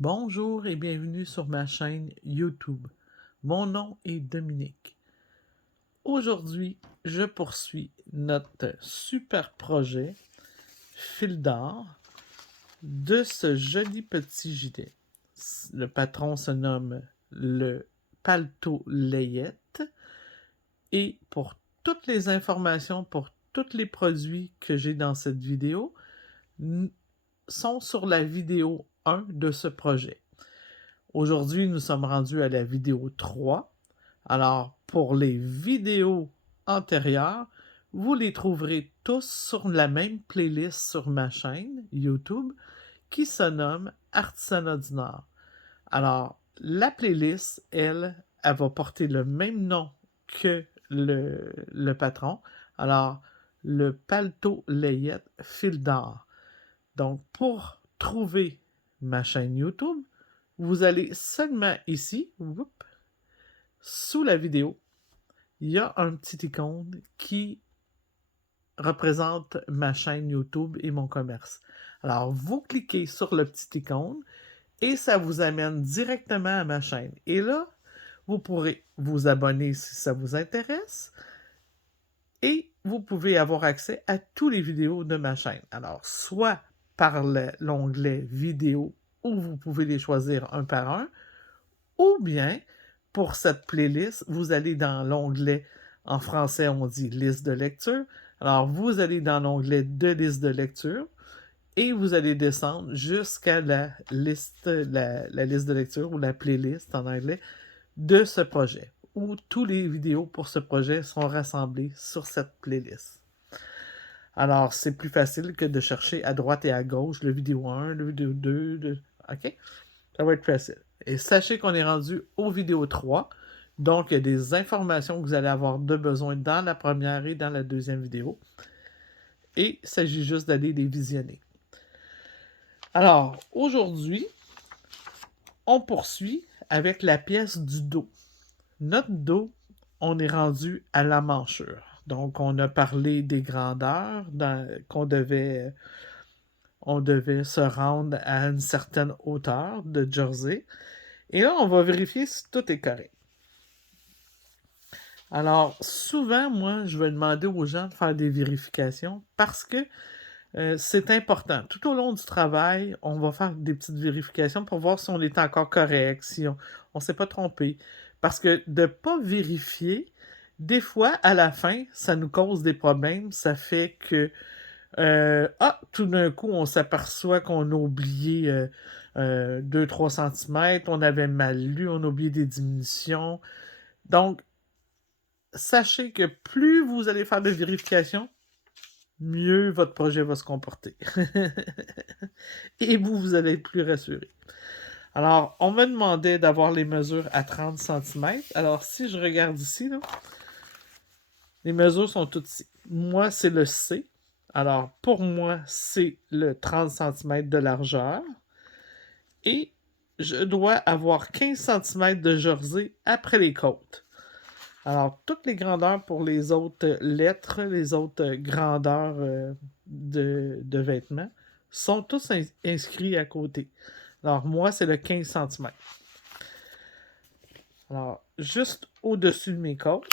Bonjour et bienvenue sur ma chaîne YouTube. Mon nom est Dominique. Aujourd'hui, je poursuis notre super projet fil d'or de ce joli petit gilet. Le patron se nomme le Paletot Layette et pour toutes les informations, pour tous les produits que j'ai dans cette vidéo, sont sur la vidéo 1 de ce projet. Aujourd'hui, nous sommes rendus à la vidéo 3. Alors, pour les vidéos antérieures, vous les trouverez tous sur la même playlist sur ma chaîne YouTube qui se nomme Artisanat du Nord. Alors, la playlist, elle va porter le même nom que le patron. Alors, le Paletot Layette fil d'or. Donc, pour trouver ma chaîne YouTube, vous allez seulement ici, sous la vidéo, il y a un petit icône qui représente ma chaîne YouTube et mon commerce. Alors, vous cliquez sur le petit icône et ça vous amène directement à ma chaîne. Et là, vous pourrez vous abonner si ça vous intéresse et vous pouvez avoir accès à toutes les vidéos de ma chaîne. Alors, soit par l'onglet vidéo où vous pouvez les choisir un par un, ou bien pour cette playlist, vous allez dans l'onglet, en français on dit liste de lecture. Alors, vous allez dans l'onglet de liste de lecture et vous allez descendre jusqu'à la liste de lecture ou la playlist en anglais de ce projet, où tous les vidéos pour ce projet sont rassemblées sur cette playlist. Alors, c'est plus facile que de chercher à droite et à gauche le vidéo 1, le vidéo 2, OK? Ça va être facile. Et sachez qu'on est rendu aux vidéos 3. Donc, il y a des informations que vous allez avoir de besoin dans la première et dans la deuxième vidéo. Et il s'agit juste d'aller les visionner. Alors, aujourd'hui, on poursuit avec la pièce du dos. Notre dos, on est rendu à la manchure. Donc, on a parlé des grandeurs on devait se rendre à une certaine hauteur de jersey. Et là, on va vérifier si tout est correct. Alors, souvent, moi, je vais demander aux gens de faire des vérifications parce que c'est important. Tout au long du travail, on va faire des petites vérifications pour voir si on est encore correct, si on ne s'est pas trompé. Parce que de ne pas vérifier, des fois, à la fin, ça nous cause des problèmes. Ça fait que, tout d'un coup, on s'aperçoit qu'on a oublié 2-3 cm, on avait mal lu, on a oublié des diminutions. Donc, sachez que plus vous allez faire de vérifications, mieux votre projet va se comporter. Et vous allez être plus rassuré. Alors, on me demandait d'avoir les mesures à 30 cm. Alors, si je regarde ici, là, les mesures sont toutes ici. Moi, c'est le C. Alors, pour moi, c'est le 30 cm de largeur. Et je dois avoir 15 cm de jersey après les côtes. Alors, toutes les grandeurs pour les autres lettres, les autres grandeurs de vêtements sont tous inscrits à côté. Alors, moi, c'est le 15 cm. Alors, juste au-dessus de mes côtes,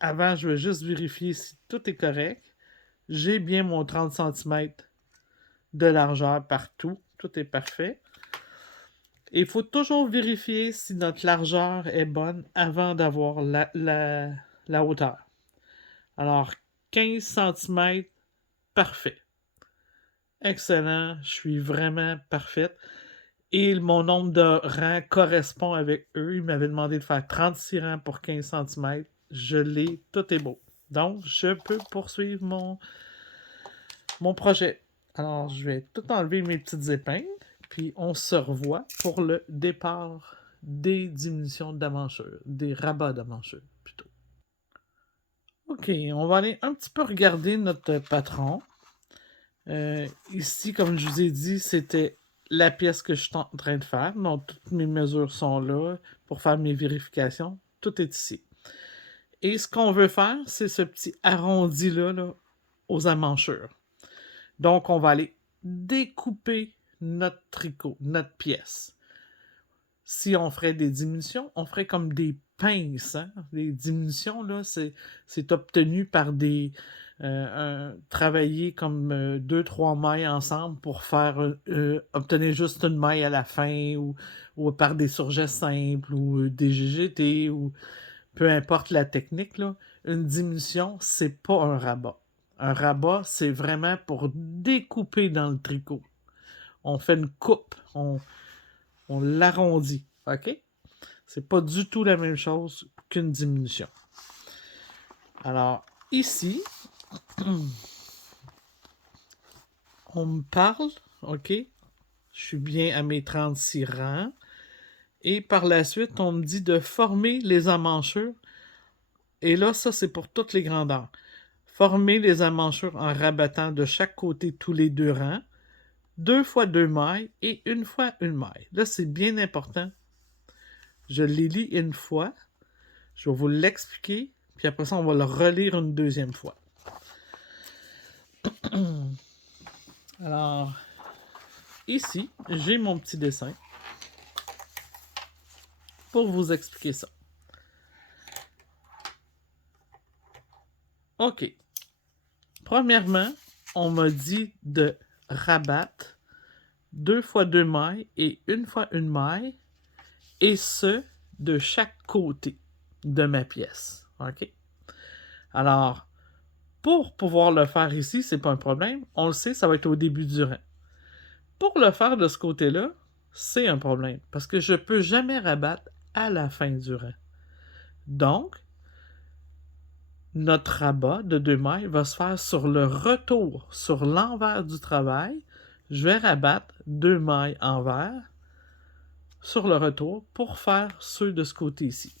avant, je vais juste vérifier si tout est correct. J'ai bien mon 30 cm de largeur partout. Tout est parfait. Et il faut toujours vérifier si notre largeur est bonne avant d'avoir la hauteur. Alors, 15 cm, parfait. Excellent, je suis vraiment parfaite. Et mon nombre de rangs correspond avec eux. Ils m'avaient demandé de faire 36 rangs pour 15 cm. Je l'ai, tout est beau. Donc, je peux poursuivre mon projet. Alors, je vais tout enlever mes petites épingles. Puis, on se revoit pour le départ des diminutions de manchure, des rabats de manchure, plutôt. OK, on va aller un petit peu regarder notre patron. Ici, comme je vous ai dit, c'était la pièce que je suis en train de faire. Donc, toutes mes mesures sont là pour faire mes vérifications. Tout est ici. Et ce qu'on veut faire, c'est ce petit arrondi-là là, aux emmanchures. Donc, on va aller découper notre tricot, notre pièce. Si on ferait des diminutions, on ferait comme des pinces. Hein? Les diminutions, là, c'est obtenu par des... travailler comme 2-3 mailles ensemble pour faire obtenir juste une maille à la fin ou par des surjets simples ou des GGT ou peu importe la technique, là, une diminution, c'est pas un rabat. Un rabat, c'est vraiment pour découper dans le tricot. On fait une coupe, on l'arrondit, OK? C'est pas du tout la même chose qu'une diminution. Alors, ici, on me parle, OK? Je suis bien à mes 36 rangs. Et par la suite, on me dit de former les emmanchures. Et là, ça, c'est pour toutes les grandeurs. Former les emmanchures en rabattant de chaque côté tous les 2 rangs, 2 fois 2 mailles et 1 fois 1 maille. Là, c'est bien important. Je les lis une fois. Je vais vous l'expliquer. Puis après ça, on va le relire une deuxième fois. Alors, ici, j'ai mon petit dessin pour vous expliquer ça. OK. Premièrement, on m'a dit de rabattre 2 fois 2 mailles et 1 fois 1 maille, et ce, de chaque côté de ma pièce. OK? Alors, pour pouvoir le faire ici, c'est pas un problème. On le sait, ça va être au début du rang. Pour le faire de ce côté-là, c'est un problème, parce que je peux jamais rabattre à la fin du rang. Donc, notre rabat de 2 mailles va se faire sur le retour, sur l'envers du travail. Je vais rabattre 2 mailles envers sur le retour pour faire ceux de ce côté-ci.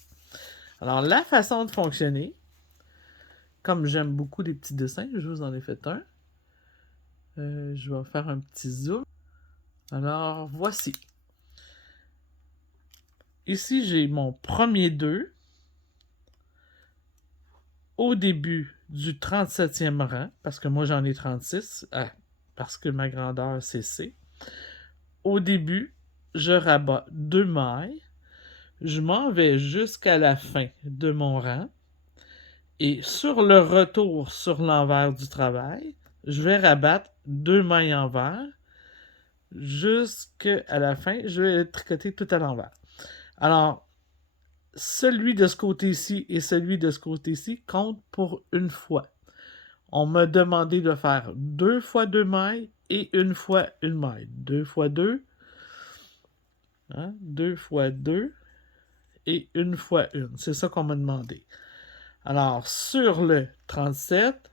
Alors, la façon de fonctionner, comme j'aime beaucoup les petits dessins, je vous en ai fait un. Je vais faire un petit zoom. Alors, voici. Ici, j'ai mon premier 2 au début du 37e rang, parce que moi j'en ai 36, parce que ma grandeur c'est C. Au début, je rabats 2 mailles, je m'en vais jusqu'à la fin de mon rang, et sur le retour sur l'envers du travail, je vais rabattre 2 mailles envers, jusqu'à la fin, je vais tricoter tout à l'envers. Alors, celui de ce côté-ci et celui de ce côté-ci comptent pour une fois. On m'a demandé de faire 2 fois 2 mailles et 1 fois 1 maille. 2 fois 2, 2 fois 2 et 1 fois 1. C'est ça qu'on m'a demandé. Alors, sur le 37,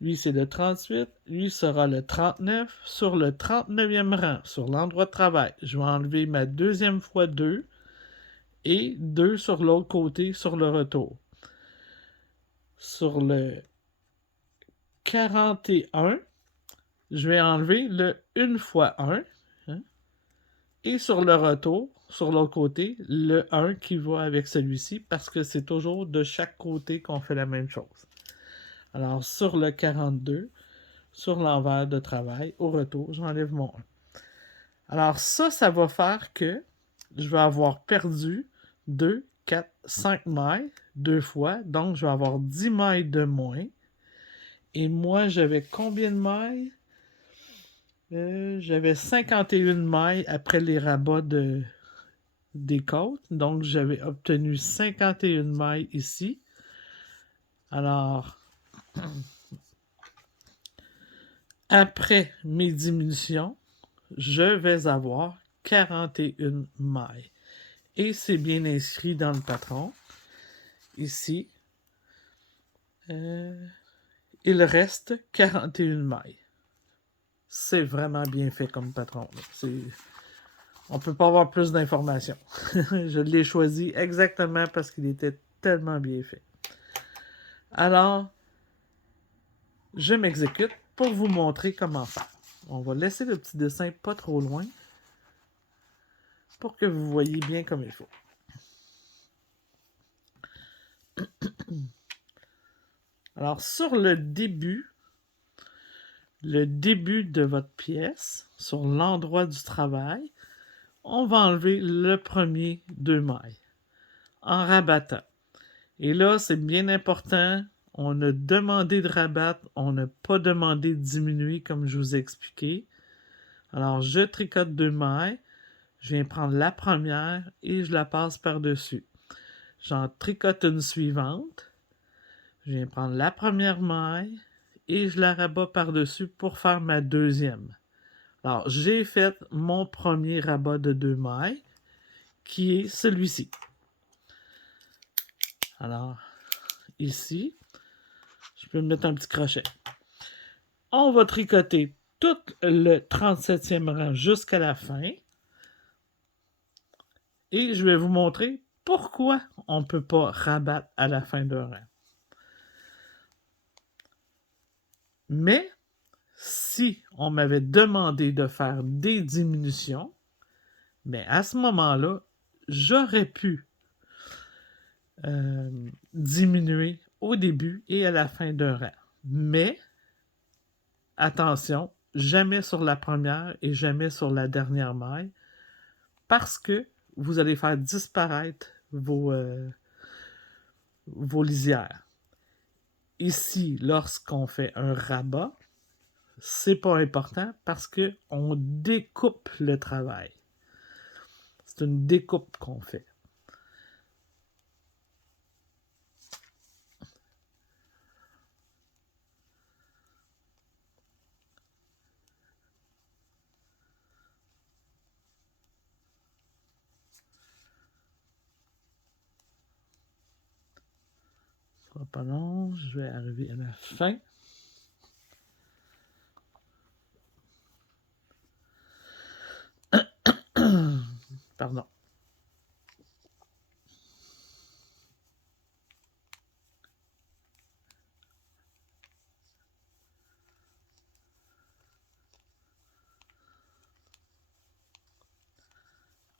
lui c'est le 38, lui sera le 39. Sur le 39e rang, sur l'endroit de travail, je vais enlever ma deuxième fois 2 et 2 sur l'autre côté sur le retour. Sur le 41, je vais enlever le 1 fois 1. Et sur le retour, sur l'autre côté, le 1 qui va avec celui-ci, parce que c'est toujours de chaque côté qu'on fait la même chose. Alors, sur le 42, sur l'envers de travail, au retour, j'enlève mon 1. Alors, ça va faire que je vais avoir perdu 2, 4, 5 mailles 2 fois. Donc, je vais avoir 10 mailles de moins. Et moi, j'avais combien de mailles? J'avais 51 mailles après les rabats des côtes. Donc, j'avais obtenu 51 mailles ici. Alors, après mes diminutions, je vais avoir 41 mailles. Et c'est bien inscrit dans le patron. Ici, il reste 41 mailles. C'est vraiment bien fait comme patron. On ne peut pas avoir plus d'informations. Je l'ai choisi exactement parce qu'il était tellement bien fait. Alors, je m'exécute pour vous montrer comment faire. On va laisser le petit dessin pas trop loin pour que vous voyez bien comme il faut. Alors, sur le début le début de votre pièce, sur l'endroit du travail, on va enlever le premier 2 mailles en rabattant. Et là, c'est bien important, on a demandé de rabattre, on n'a pas demandé de diminuer comme je vous ai expliqué. Alors, je tricote 2 mailles, je viens prendre la première et je la passe par-dessus. J'en tricote une suivante, je viens prendre la première maille et je la rabats par-dessus pour faire ma deuxième. Alors, j'ai fait mon premier rabat de 2 mailles, qui est celui-ci. Alors, ici, je peux mettre un petit crochet. On va tricoter tout le 37e rang jusqu'à la fin. Et je vais vous montrer pourquoi on ne peut pas rabattre à la fin d'un rang. Mais, si on m'avait demandé de faire des diminutions, mais à ce moment-là, j'aurais pu diminuer au début et à la fin d'un rang. Mais, attention, jamais sur la première et jamais sur la dernière maille, parce que vous allez faire disparaître vos lisières. Ici, lorsqu'on fait un rabat, c'est pas important parce qu'on découpe le travail. C'est une découpe qu'on fait. Ce sera pas long, je vais arriver à la fin. Pardon.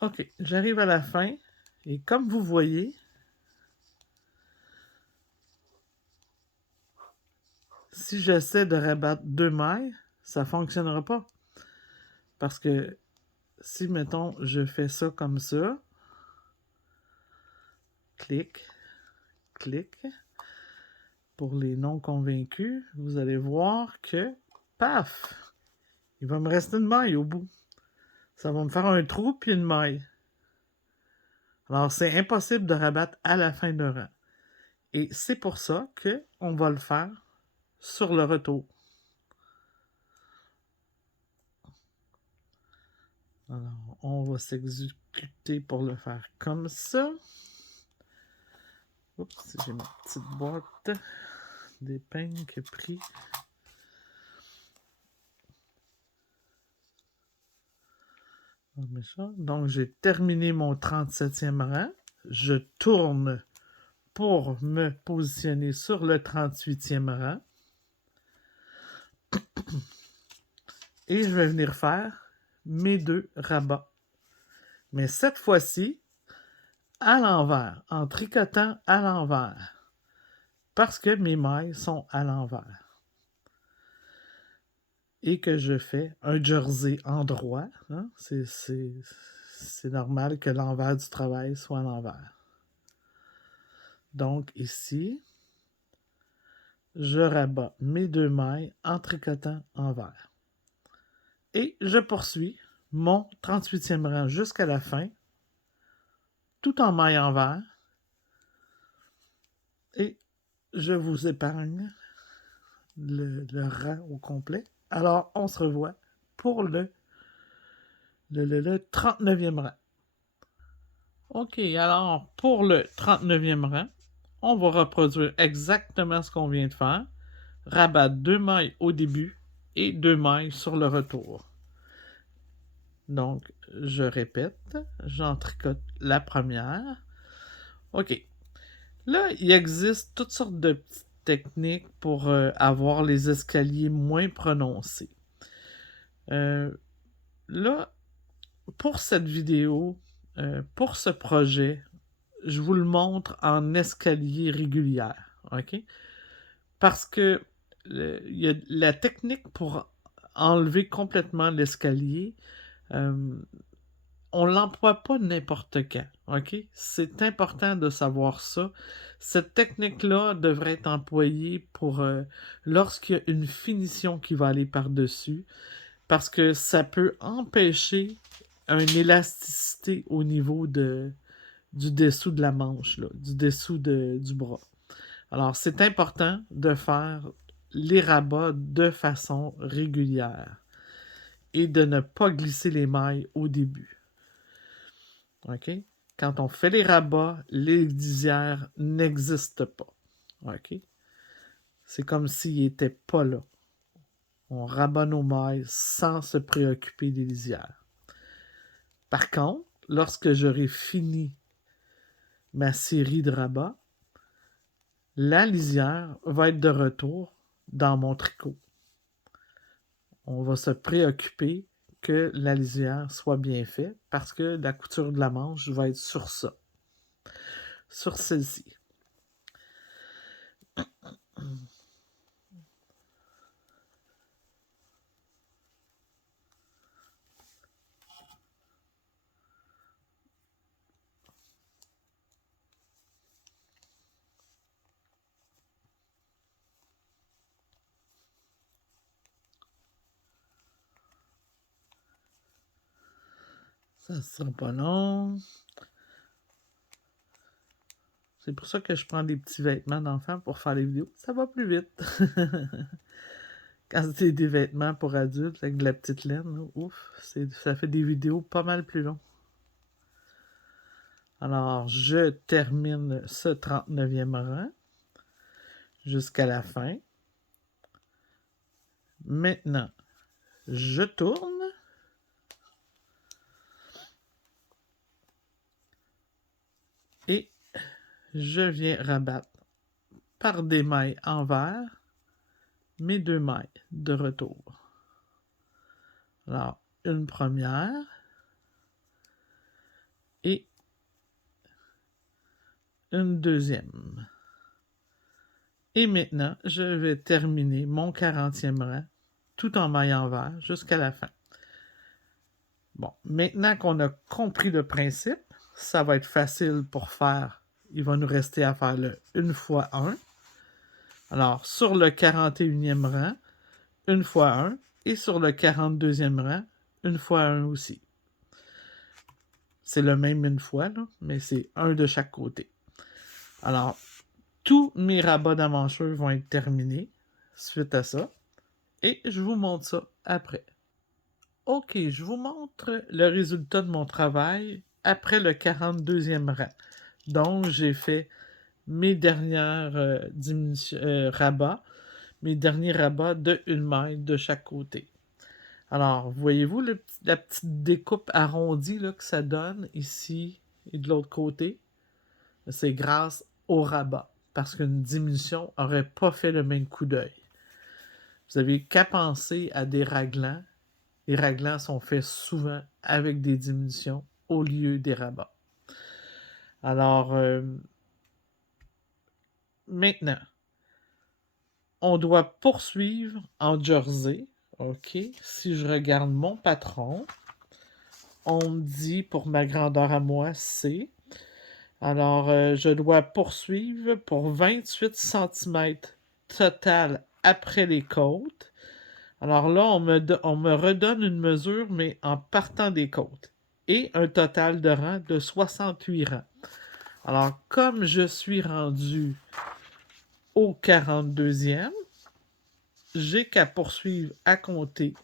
OK, j'arrive à la fin et comme vous voyez, si j'essaie de rabattre 2 mailles, ça ne fonctionnera pas. Parce que si, mettons, je fais ça comme ça, clic, clic, pour les non convaincus, vous allez voir que, paf, il va me rester une maille au bout. Ça va me faire un trou puis une maille. Alors, c'est impossible de rabattre à la fin d'un rang. Et c'est pour ça qu'on va le faire sur le retour. Alors, on va s'exécuter pour le faire comme ça. Oups, j'ai ma petite boîte d'épingles qui est pris. Donc, j'ai terminé mon 37e rang. Je tourne pour me positionner sur le 38e rang. Et je vais venir faire mes 2 rabats. Mais cette fois-ci, à l'envers, en tricotant à l'envers. Parce que mes mailles sont à l'envers. Et que je fais un jersey en droit. Hein? C'est normal que l'envers du travail soit à l'envers. Donc ici, je rabats mes 2 mailles en tricotant envers. Et je poursuis mon 38e rang jusqu'à la fin, tout en maille envers. Et je vous épargne le rang au complet. Alors, on se revoit pour le 39e rang. OK, alors, pour le 39e rang, on va reproduire exactement ce qu'on vient de faire. Rabattre 2 mailles au début et 2 mailles sur le retour. Donc, je répète, j'en tricote la première. OK. Là, il existe toutes sortes de petites techniques pour avoir les escaliers moins prononcés. Là, pour cette vidéo, pour ce projet, je vous le montre en escalier régulière. OK? Parce que il y a la technique pour enlever complètement l'escalier. On l'emploie pas n'importe quand, OK? C'est important de savoir ça. Cette technique-là devrait être employée pour lorsqu'il y a une finition qui va aller par-dessus, parce que ça peut empêcher une élasticité au niveau du dessous de la manche, là, du dessous du bras. Alors, c'est important de faire les rabats de façon régulière et de ne pas glisser les mailles au début. OK? Quand on fait les rabats, les lisières n'existent pas. OK? C'est comme s'ils n'étaient pas là. On rabat nos mailles sans se préoccuper des lisières. Par contre, lorsque j'aurai fini ma série de rabats, la lisière va être de retour dans mon tricot. On va se préoccuper que la lisière soit bien faite parce que la couture de la manche va être sur ça, sur celle-ci. Ça ne sera pas long. C'est pour ça que je prends des petits vêtements d'enfants pour faire les vidéos. Ça va plus vite. Quand c'est des vêtements pour adultes avec de la petite laine, là, ouf, ça fait des vidéos pas mal plus longues. Alors, je termine ce 39e rang jusqu'à la fin. Maintenant, je tourne. Et je viens rabattre par des mailles envers mes 2 mailles de retour. Alors, une première et une deuxième. Et maintenant, je vais terminer mon 40e rang tout en maille envers jusqu'à la fin. Bon, maintenant qu'on a compris le principe, ça va être facile pour faire. Il va nous rester à faire le 1 fois 1. Alors, sur le 41e rang, 1 fois 1. Et sur le 42e rang, 1 fois 1 aussi. C'est le même une fois, là, mais c'est un de chaque côté. Alors, tous mes rabats d'amancheux vont être terminés suite à ça. Et je vous montre ça après. OK, je vous montre le résultat de mon travail après le 42e rang. Donc, j'ai fait mes dernières rabats, mes derniers rabats de 1 maille de chaque côté. Alors, voyez-vous la petite découpe arrondie là, que ça donne ici et de l'autre côté? C'est grâce au rabat, parce qu'une diminution n'aurait pas fait le même coup d'œil. Vous avez qu'à penser à des raglans. Les raglans sont faits souvent avec des diminutions au lieu des rabats. Alors, maintenant, on doit poursuivre en jersey. OK, si je regarde mon patron, on me dit pour ma grandeur à moi, C. Alors, je dois poursuivre pour 28 cm total après les côtes. Alors là, on me redonne une mesure, mais en partant des côtes. Et un total de rangs de 68 rangs. Alors, comme je suis rendu au 42e, j'ai qu'à poursuivre à compter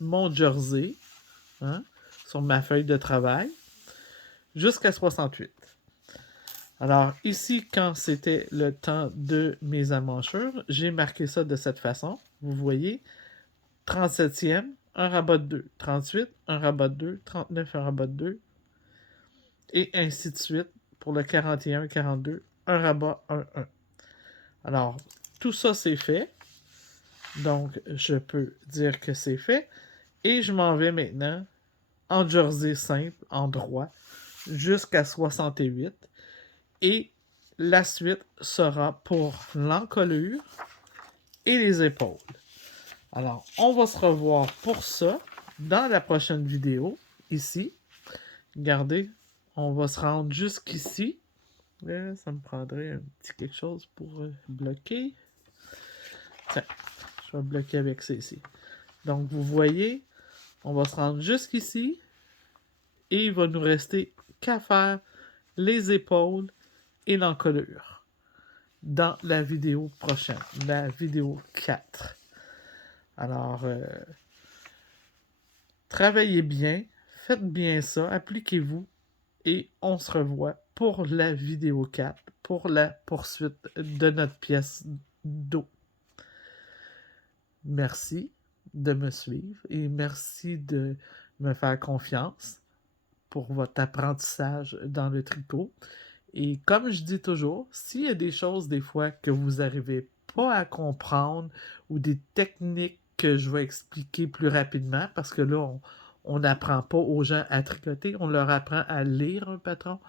mon jersey sur ma feuille de travail jusqu'à 68. Alors ici, quand c'était le temps de mes amanchures, j'ai marqué ça de cette façon. Vous voyez, 37e, un rabat de 2. 38, un rabat de 2. 39, un rabat de 2. Et ainsi de suite pour le 41, 42, un rabat, 1, 1. Alors, tout ça c'est fait. Donc, je peux dire que c'est fait. Et je m'en vais maintenant en jersey simple, en droit, jusqu'à 68. Et la suite sera pour l'encolure et les épaules. Alors, on va se revoir pour ça dans la prochaine vidéo, ici. Regardez, on va se rendre jusqu'ici. Là, ça me prendrait un petit quelque chose pour bloquer. Tiens, je vais bloquer avec ça ici. Donc, vous voyez, on va se rendre jusqu'ici. Et il va nous rester qu'à faire les épaules et l'encolure dans la vidéo prochaine, la vidéo 4. Alors, travaillez bien, faites bien ça, appliquez-vous et on se revoit pour la vidéo 4, pour la poursuite de notre pièce d'eau. Merci de me suivre et merci de me faire confiance pour votre apprentissage dans le tricot. Et comme je dis toujours, s'il y a des choses des fois que vous n'arrivez pas à comprendre ou des techniques que je vais expliquer plus rapidement, parce que là, on n'apprend pas aux gens à tricoter, on leur apprend à lire un patron.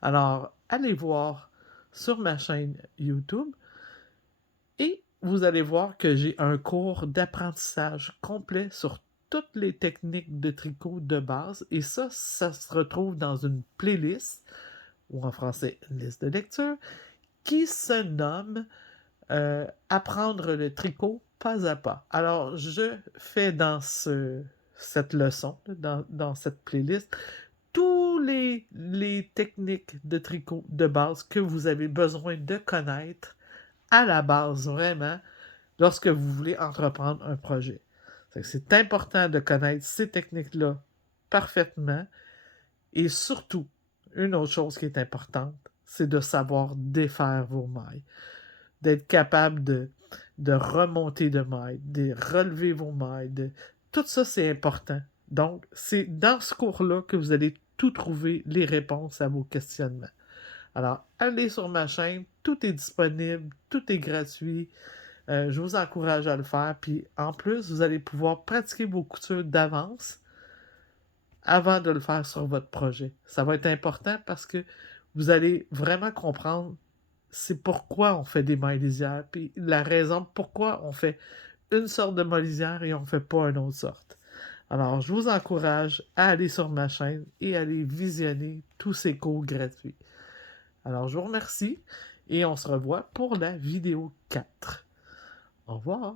Alors, allez voir sur ma chaîne YouTube et vous allez voir que j'ai un cours d'apprentissage complet sur toutes les techniques de tricot de base. Et ça se retrouve dans une playlist, ou en français, une liste de lecture, qui se nomme Apprendre le tricot pas à pas. Alors, je fais dans cette leçon, dans cette playlist, tous les techniques de tricot de base que vous avez besoin de connaître à la base, vraiment, lorsque vous voulez entreprendre un projet. C'est important de connaître ces techniques-là parfaitement. Et surtout, une autre chose qui est importante, c'est de savoir défaire vos mailles. D'être capable de remonter de mailles, de relever vos mailles. Tout ça, c'est important. Donc, c'est dans ce cours-là que vous allez tout trouver les réponses à vos questionnements. Alors, allez sur ma chaîne, tout est disponible, tout est gratuit. Je vous encourage à le faire. Puis, en plus, vous allez pouvoir pratiquer vos coutures d'avance avant de le faire sur votre projet. Ça va être important parce que vous allez vraiment comprendre c'est pourquoi on fait des mailles lisières, puis la raison pourquoi on fait une sorte de maille lisière et on ne fait pas une autre sorte. Alors, je vous encourage à aller sur ma chaîne et à aller visionner tous ces cours gratuits. Alors, je vous remercie et on se revoit pour la vidéo 4. Au revoir.